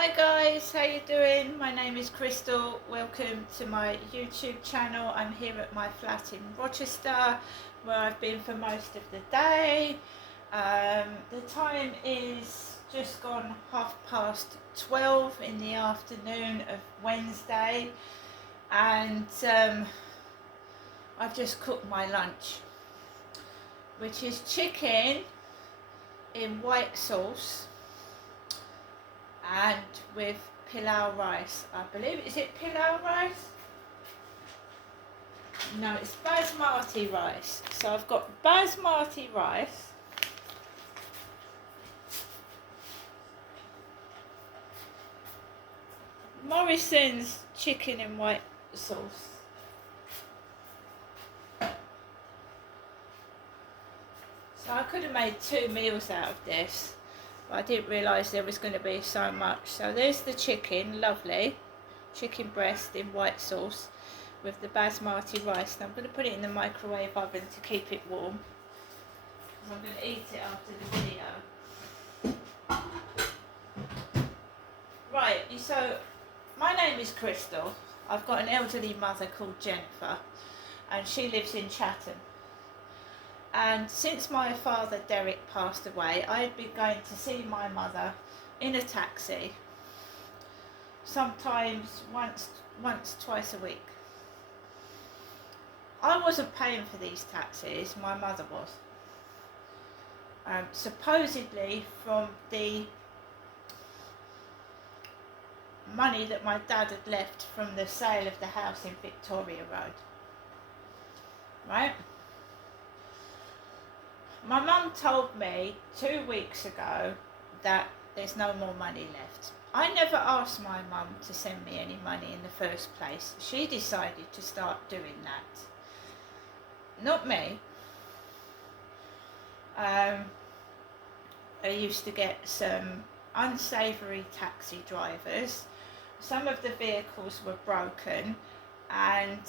Hi guys, how you doing? My name is Crystal. Welcome to my YouTube channel. I'm here at my flat in Rochester where I've been for most of the day. The time is just gone 12:30 in the afternoon of Wednesday, and I've just cooked my lunch, which is chicken in white sauce and with pilau rice, I believe. Is it pilau rice? No, it's basmati rice. So I've got basmati rice, Morrison's chicken in white sauce, so I could have made 2 meals out of this, but I didn't realise there was going to be so much. So there's the chicken, lovely chicken breast in white sauce with the basmati rice. And I'm going to put it in the microwave oven to keep it warm, because I'm going to eat it after the video. Right, so my name is Crystal. I've got an elderly mother called Jennifer, and she lives in Chatham. And since my father Derek passed away, I had been going to see my mother in a taxi, sometimes once, twice a week. I wasn't paying for these taxis, my mother was. Supposedly from the money that my dad had left from the sale of the house in Victoria Road. Right? My mum told me 2 weeks ago that there's no more money left. I never asked my mum to send me any money in the first place. She decided to start doing that. Not me. I used to get some unsavoury taxi drivers. Some of the vehicles were broken, and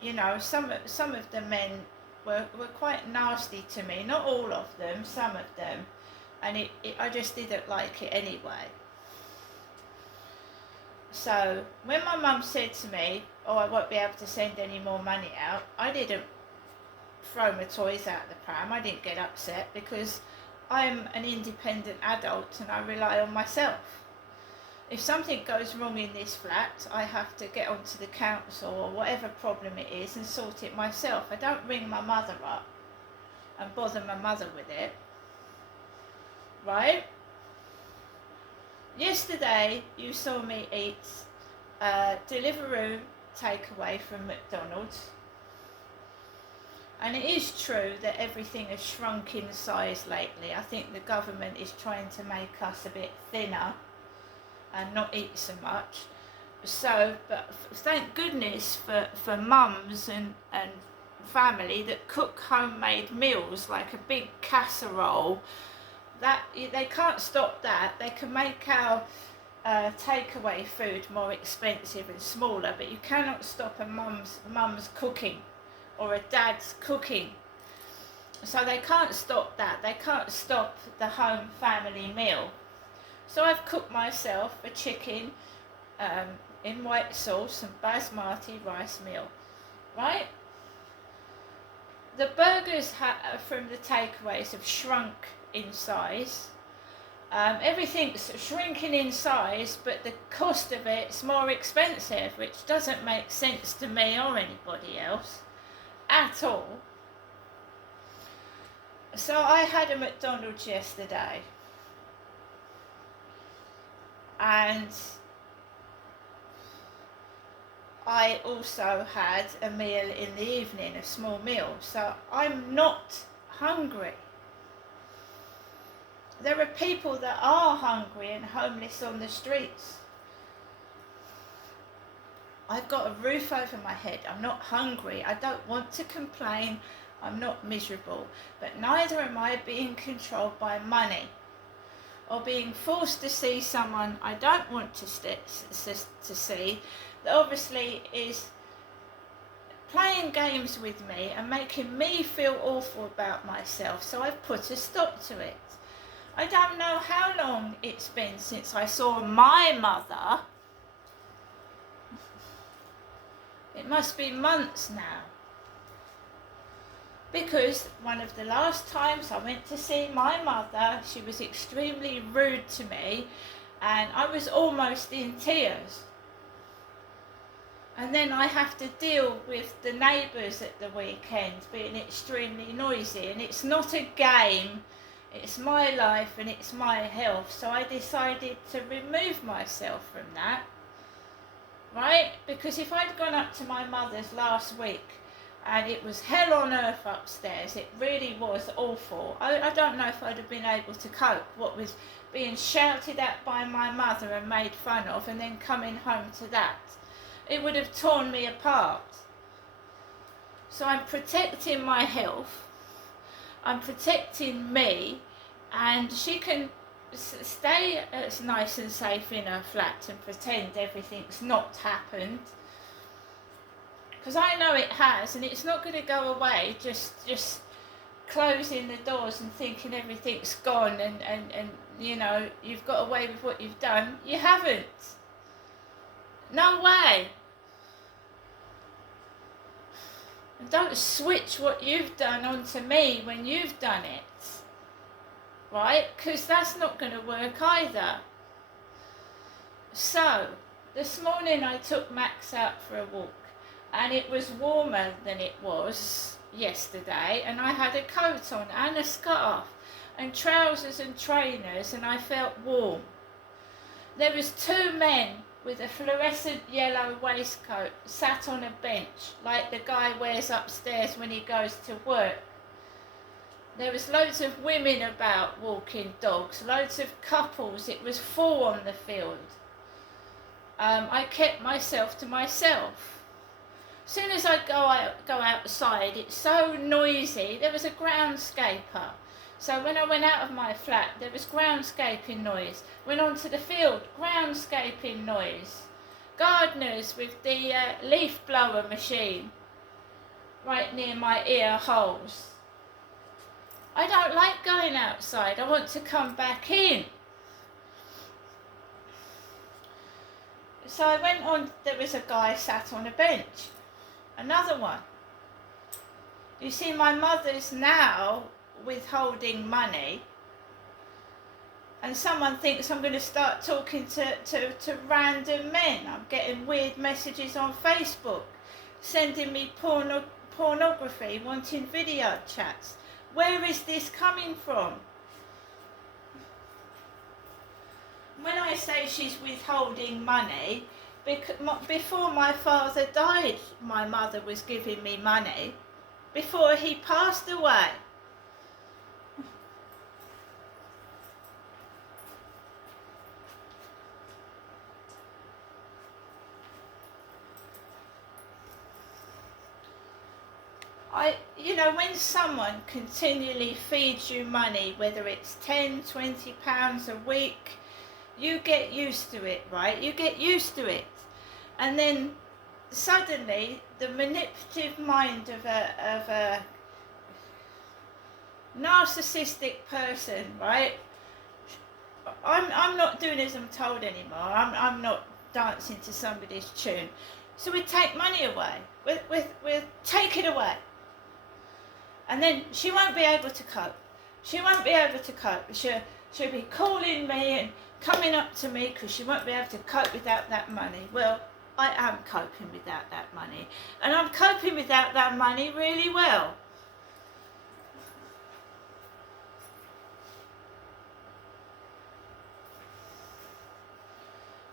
you know, some of the men were quite nasty to me. Not all of them, some of them, and I just didn't like it anyway. So when my mum said to me, "Oh, I won't be able to send any more money out," I didn't throw my toys out the pram. I didn't get upset, because I'm an independent adult and I rely on myself. If something goes wrong in this flat, I have to get onto the council or whatever problem it is and sort it myself. I don't ring my mother up and bother my mother with it. Right? Yesterday you saw me eat Deliveroo takeaway from McDonald's. And it is true that everything has shrunk in size lately. I think the government is trying to make us a bit thinner and not eat so much. So, but thank goodness for mums and family that cook homemade meals, like a big casserole. That they can't stop that. They can make our takeaway food more expensive and smaller, but you cannot stop a mum's cooking or a dad's cooking. So they can't stop that. They can't stop the home family meal. So I've cooked myself a chicken in white sauce and basmati rice meal. Right? The burgers from the takeaways have shrunk in size. Everything's shrinking in size, but the cost of it's more expensive, which doesn't make sense to me or anybody else at all. So I had a McDonald's yesterday, and I also had a meal in the evening, a small meal. So I'm not hungry. There are people that are hungry and homeless on the streets. I've got a roof over my head. I'm not hungry. I don't want to complain. I'm not miserable. But neither am I being controlled by money, or being forced to see someone I don't want to see, that obviously is playing games with me and making me feel awful about myself. So I've put a stop to it. I don't know how long it's been since I saw my mother. It must be months now. Because one of the last times I went to see my mother, she was extremely rude to me and I was almost in tears. And then I have to deal with the neighbours at the weekend being extremely noisy, and it's not a game, it's my life and it's my health, so I decided to remove myself from that, right? Because if I'd gone up to my mother's last week and it was hell on earth upstairs, it really was awful, I don't know if I'd have been able to cope, what with being shouted at by my mother and made fun of, and then coming home to that. It would have torn me apart. So I'm protecting my health, I'm protecting me, and she can stay as nice and safe in her flat and pretend everything's not happened. Because I know it has, and it's not going to go away just closing the doors and thinking everything's gone and you know, you've got away with what you've done. You haven't. No way. And don't switch what you've done onto me when you've done it, right? Because that's not going to work either. So, this morning I took Max out for a walk, and it was warmer than it was yesterday, and I had a coat on and a scarf and trousers and trainers, and I felt warm. There was 2 men with a fluorescent yellow waistcoat sat on a bench like the guy wears upstairs when he goes to work. There was loads of women about walking dogs, loads of couples. It was full on the field. I kept myself to myself. As soon as I go outside, it's so noisy. There was a groundscaper. So when I went out of my flat, there was groundscaping noise. Went onto the field, groundscaping noise. Gardeners with the leaf blower machine right near my ear holes. I don't like going outside. I want to come back in. So I went on, there was a guy sat on a bench. Another one. You see, my mother's now withholding money, and someone thinks I'm going to start talking to random men. I'm getting weird messages on Facebook sending me pornography, wanting video chats. Where is this coming from? When I say she's withholding money, before my father died, my mother was giving me money, before he passed away. You know, when someone continually feeds you money, whether it's 10, 20 pounds a week, you get used to it, right? You get used to it. And then suddenly the manipulative mind of a narcissistic person, right? I'm not doing as I'm told anymore. I'm not dancing to somebody's tune. So we take money away. We take it away. And then she won't be able to cope. She won't be able to cope. She'll be calling me and coming up to me because she won't be able to cope without that money. Well, I am coping without that money. And I'm coping without that money really well.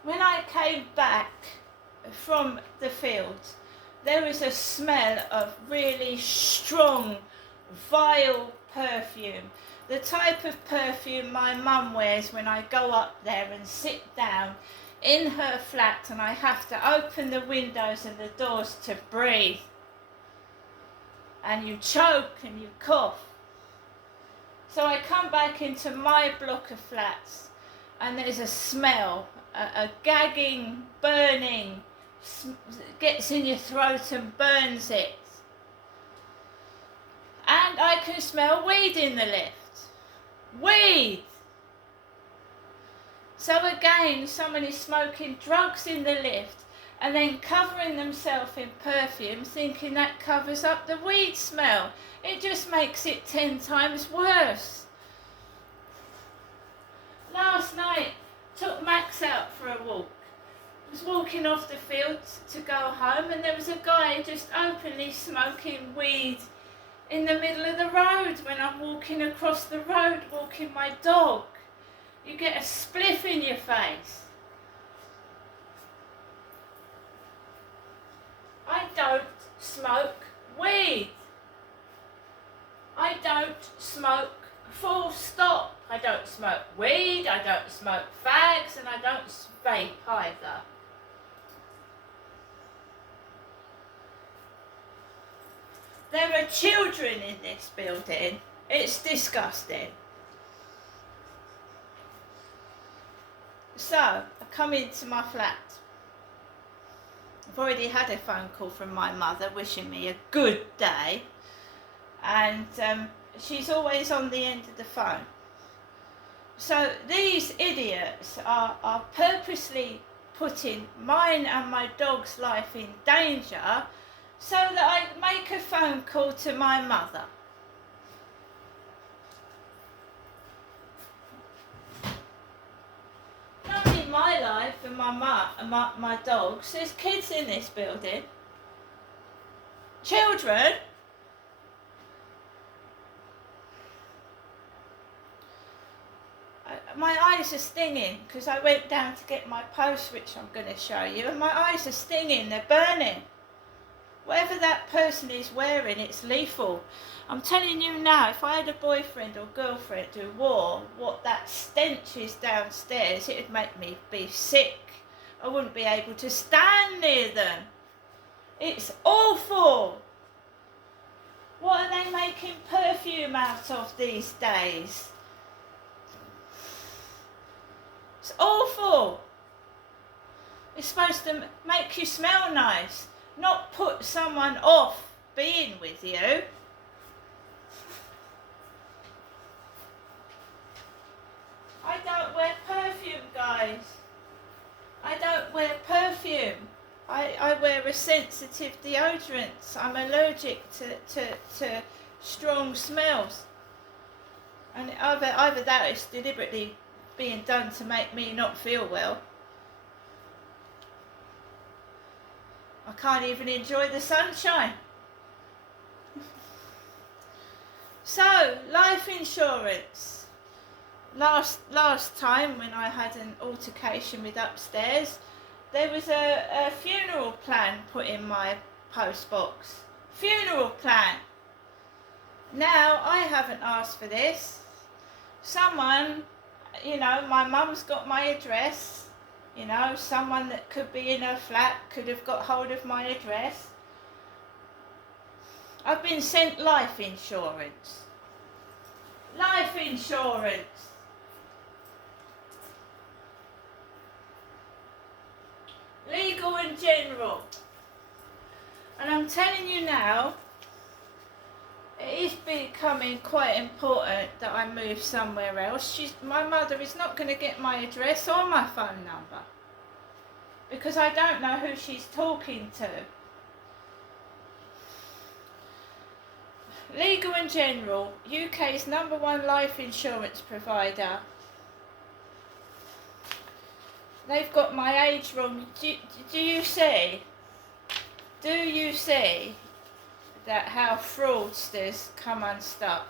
When I came back from the field, there was a smell of really strong, vile perfume. The type of perfume my mum wears when I go up there and sit down in her flat and I have to open the windows and the doors to breathe. And you choke and you cough. So I come back into my block of flats and there's a smell, a gagging, burning, gets in your throat and burns it. And I can smell weed in the lift. Weed! So again, someone is smoking drugs in the lift and then covering themselves in perfume, thinking that covers up the weed smell. It just makes it 10 times worse. Last night, took Max out for a walk. Was walking off the field to go home, and there was a guy just openly smoking weed in the middle of the road when I'm walking across the road, walking my dog. You get a spliff in your face. I don't smoke weed. I don't smoke, full stop. I don't smoke weed, I don't smoke fags, and I don't vape either. There are children in this building. It's disgusting. So, I come into my flat. I've already had a phone call from my mother wishing me a good day. And she's always on the end of the phone. So these idiots are purposely putting mine and my dog's life in danger so that I make a phone call to my mother. Not only my life and my dogs, there's kids in this building. Children. My eyes are stinging because I went down to get my post, which I'm going to show you, and my eyes are stinging, they're burning. Whatever that person is wearing, it's lethal. I'm telling you now, if I had a boyfriend or girlfriend who wore what that stench is downstairs, it would make me be sick. I wouldn't be able to stand near them. It's awful. What are they making perfume out of these days? It's awful. It's supposed to make you smell nice, not put someone off being with you. I don't wear perfume, guys. I don't wear perfume. I wear a sensitive deodorant. I'm allergic to strong smells. And either that is deliberately being done to make me not feel well. I can't even enjoy the sunshine. So, life insurance. Last time when I had an altercation with Upstairs, there was a funeral plan put in my post box. Funeral plan. Now, I haven't asked for this. Someone, my mum's got my address. Someone that could be in her flat could have got hold of my address. I've been sent life insurance. Life insurance. Legal and general. And I'm telling you now, it is becoming quite important that I move somewhere else. My mother is not going to get my address or my phone number because I don't know who she's talking to. Legal and General, UK's #1 life insurance provider. They've got my age wrong. Do you see? Do you see that how fraudsters come unstuck?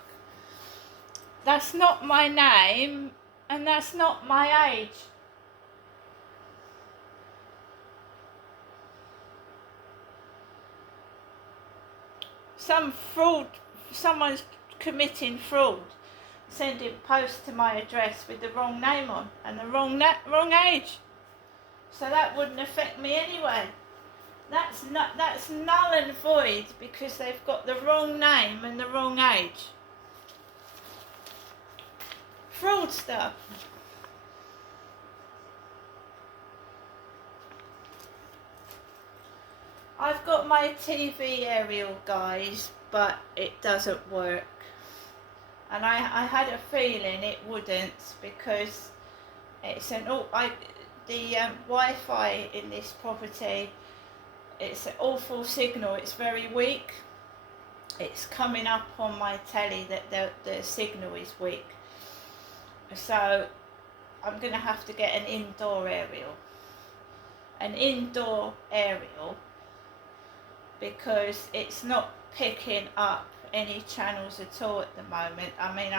That's not my name and that's not my age. Someone's committing fraud, sending posts to my address with the wrong name on and the wrong age. So that wouldn't affect me anyway. That's null and void because they've got the wrong name and the wrong age. Fraudster. I've got my TV aerial, guys, but it doesn't work. And I had a feeling it wouldn't because It's an the Wi-Fi in this property, it's an awful signal. It's very weak. It's coming up on my telly that the signal is weak. So I'm going to have to get an indoor aerial. An indoor aerial, because it's not picking up any channels at all at the moment. I mean,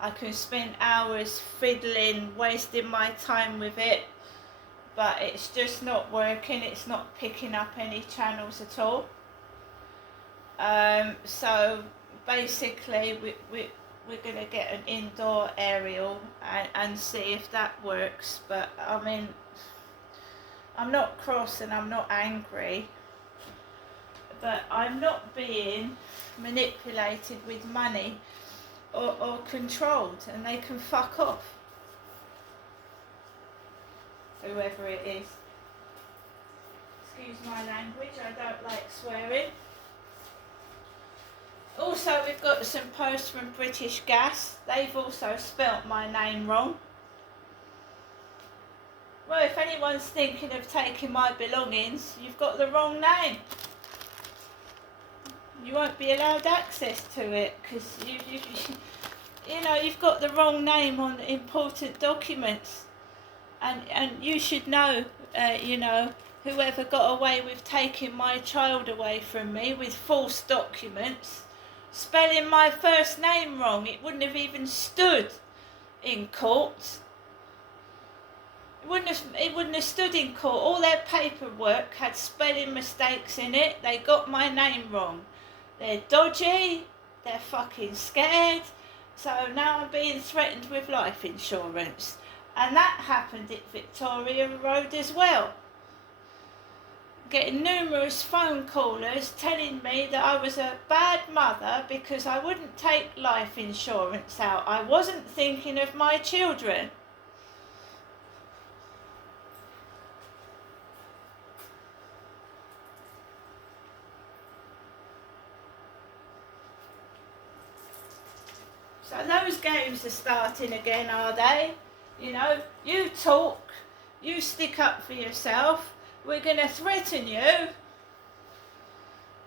I can spend hours fiddling, wasting my time with it, but it's just not working. It's not picking up any channels at all. So basically we're going to get an indoor aerial and see if that works. But I mean, I'm not cross and I'm not angry, but I'm not being manipulated with money or controlled, and they can fuck off, whoever it is. Excuse my language, I don't like swearing. Also, we've got some posts from British Gas. They've also spelt my name wrong. Well, if anyone's thinking of taking my belongings, you've got the wrong name. You won't be allowed access to it because you've got the wrong name on important documents, and you should know, whoever got away with taking my child away from me with false documents, spelling my first name wrong. It wouldn't have even stood in court. It wouldn't have stood in court. All their paperwork had spelling mistakes in it. They got my name wrong. They're dodgy. They're fucking scared. So now I'm being threatened with life insurance. And that happened at Victoria Road as well. Getting numerous phone callers telling me that I was a bad mother because I wouldn't take life insurance out. I wasn't thinking of my children. So those games are starting again, are they? You talk, you stick up for yourself, we're going to threaten you.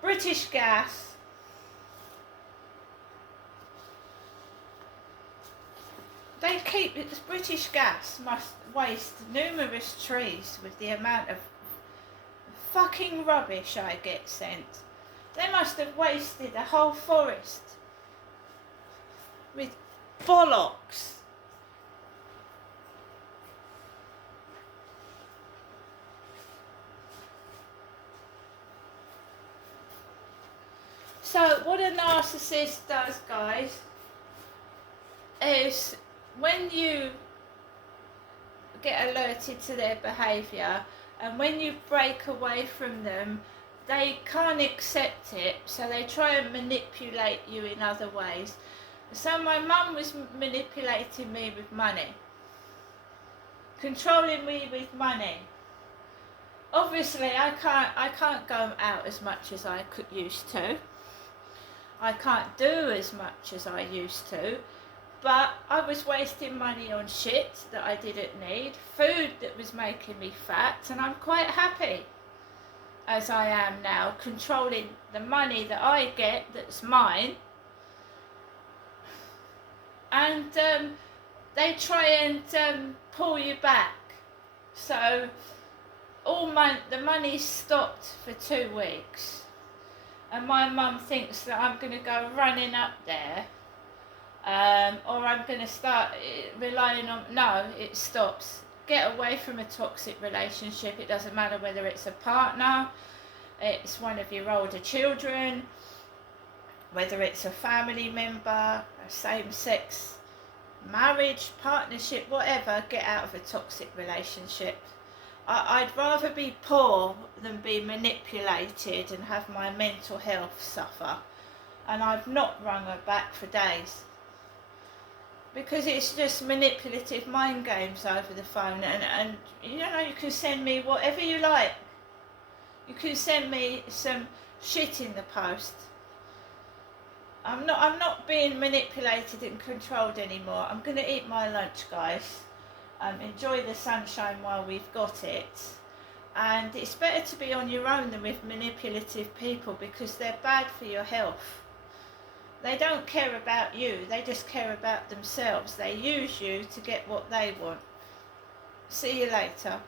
British Gas. British Gas must waste numerous trees with the amount of fucking rubbish I get sent. They must have wasted a whole forest with bollocks. So what a narcissist does, guys, is when you get alerted to their behaviour and when you break away from them, they can't accept it, so they try and manipulate you in other ways. So my mum was manipulating me with money, controlling me with money. Obviously, I can't go out as much as I used to. I can't do as much as I used to, but I was wasting money on shit that I didn't need, food that was making me fat, and I'm quite happy as I am now, controlling the money that I get that's mine. And they try and pull you back. So the money stopped for 2 weeks, and my mum thinks that I'm going to go running up there, or I'm going to start relying on. No, it stops. Get away from a toxic relationship. It doesn't matter whether it's a partner, it's one of your older children, whether it's a family member, a same-sex marriage, partnership, whatever. Get out of a toxic relationship. I'd rather be poor than be manipulated and have my mental health suffer. And I've not rung her back for days, because it's just manipulative mind games over the phone. And you can send me whatever you like. You can send me some shit in the post. I'm not being manipulated and controlled anymore. I'm going to eat my lunch, guys. Enjoy the sunshine while we've got it. And it's better to be on your own than with manipulative people, because they're bad for your health. They don't care about you, they just care about themselves. They use you to get what they want. See you later.